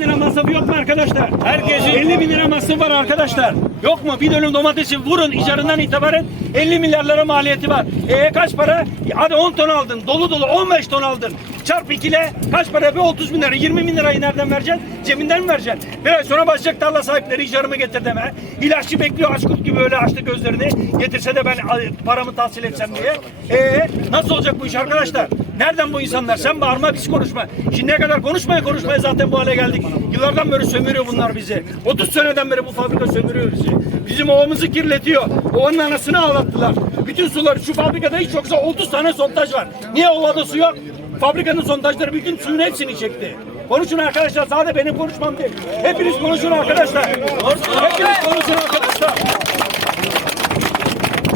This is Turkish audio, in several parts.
bin lira masrafı yok mu arkadaşlar? Herkesin 50 bin lira masrafı var arkadaşlar. Yok mu? Bir dönüm domatesi vurun icarından itibaren 50 milyar lira maliyeti var. E kaç para? Hadi 10 ton aldın. Dolu dolu 15 ton aldın. Çarp 2 ile kaç para yapıyor? 30 bin lira. 20 bin lirayı nereden vereceksin? Cebinden mi vereceksin? Bir ay sonra başlayacak tarla sahipleri icarımı getir deme. İlaççı bekliyor aç kurt gibi öyle açtı gözlerini. Getirse de ben paramı tahsil etsem diye. E nasıl olacak bu iş arkadaşlar? Nereden bu insanlar? Sen bağırma biz konuşma. Şimdiye kadar konuşmaya konuşmaya zaten bu hale geldik. Yıllardan beri sömürüyor bunlar bizi. 30 seneden beri bu fabrika sömürüyor bizi. Bizim ovamızı kirletiyor. Ovanın anasını ağlattılar. Bütün sular şu fabrikada hiç yoksa 30 tane sondaj var. Niye ovada su yok? Fabrikanın sondajları bütün suyun hepsini çekti. Konuşun arkadaşlar. Sadece benim konuşmam değil. Hepiniz konuşun arkadaşlar. Hepiniz konuşun arkadaşlar.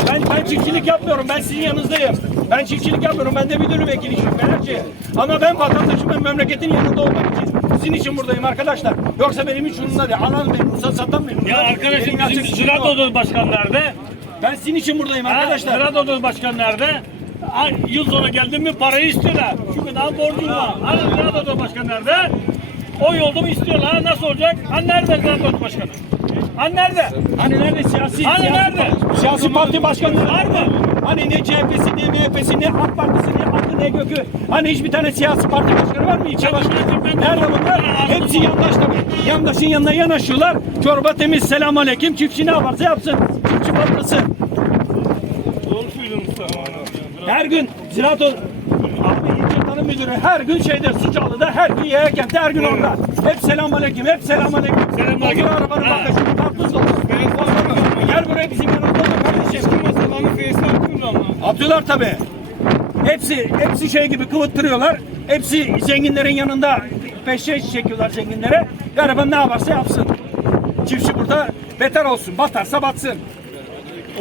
Ben, ben çiftçilik yapmıyorum. Ben sizin yanınızdayım. Ben çiftçilik yapmıyorum. Ben de müdürüm vekiliyim. Fenerci. Ama ben vatandaşımın memleketin yanında olmak için sizin için buradayım arkadaşlar. Yoksa benim hiç umurumda değil. Alan memnun, satan memnun. Ya arkadaşım Benim bizim yapacak bir şeyim Ziraat yok. Odası Başkanı nerede? Ben sizin için buradayım arkadaşlar. Ziraat Odası Başkanı nerede? Ha, Yıl sonra geldin mi parayı istiyorlar. Çünkü daha borcun var. Hani Ziraat Odası Başkanı nerede? O yolda mı istiyorlar? Ha, nasıl olacak? Hani nerede Ziraat Odası Başkanı? Hani nerede? Hani nerede siyasi, Hani nerede? siyasi parti başkanları Var mı? Hani ne CHP'si ne MHP'si ne AK Partisi ne Aklı ne Gökü. Hani hiçbir tane siyasi parti başkanı var mı? İlçe başkanı. Nerede bunlar? Hepsi yandaş tabii. Yandaşın yanına yanaşıyorlar. Çorba temiz selam aleyküm. Çiftçi ne yaparsa yapsın. Çiftçi patlasın. Her gün ziraat ol... Abi ilçe tarım müdürü her gün şeyde Suçalı'da her gün Yayakent'te her gün orada. Hep selam aleyküm, hep selam aleyküm. Selam aleyküm. Otur arabanın bagajını karpuz olur. Gel buraya bizim yanımızda. Atıyorlar tabi. Hepsi hepsi şey gibi kıvıttırıyorlar. Hepsi zenginlerin yanında peşe çekiyorlar zenginlere. Gariban ne yaparsa yapsın. Çiftçi burada beter olsun. Batarsa batsın.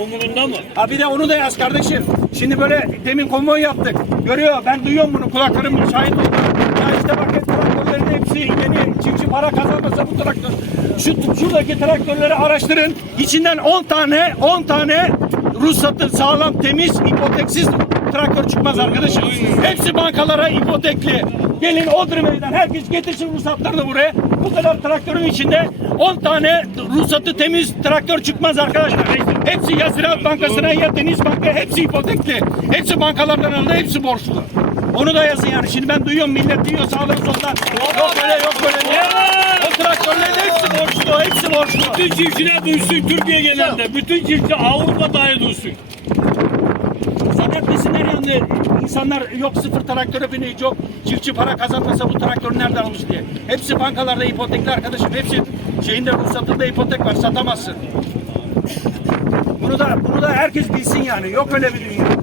Umurunda mı? Ha bir de onu da yaz kardeşim. Şimdi böyle demin konvoy yaptık. Görüyor ben duyuyorum bunu kulaklarım şahit oldu. Hepsi yeni çiftçi para kazanmasa bu traktör. Şu şuradaki traktörleri araştırın. İçinden 10 tane 10 tane ruhsatı sağlam temiz ipoteksiz traktör çıkmaz arkadaşım. Hepsi bankalara ipotekli. Gelin Odri Meydan herkes getirsin ruhsatlarını buraya. Bu kadar traktörün içinde 10 tane ruhsatı temiz traktör çıkmaz arkadaşlar. Hepsi ya Ziraat Bankası'na ya Deniz Bank'a hepsi ipotekli. Hepsi bankalardan aldı, hepsi borçlu. Onu da yazın yani. Şimdi ben duyuyorum millet diyor sağdan soldan. Yok böyle yok böyle diye. O traktörlerin hepsi borçlu, hepsi borçlu. Bütün çiftçiler duysun Türkiye genelinde. Bütün çiftçi Avrupa dahi duysun. İnsanlar desinler yani insanlar yok sıfır traktöre biniyor yok çiftçi para kazanmasa bu traktörü nereden almış diye. Hepsi bankalarda ipotekli arkadaşım. Hepsi şeyinde ruhsatında ipotek var satamazsın. Bunu da bunu da herkes bilsin yani. Yok öyle bir dünya.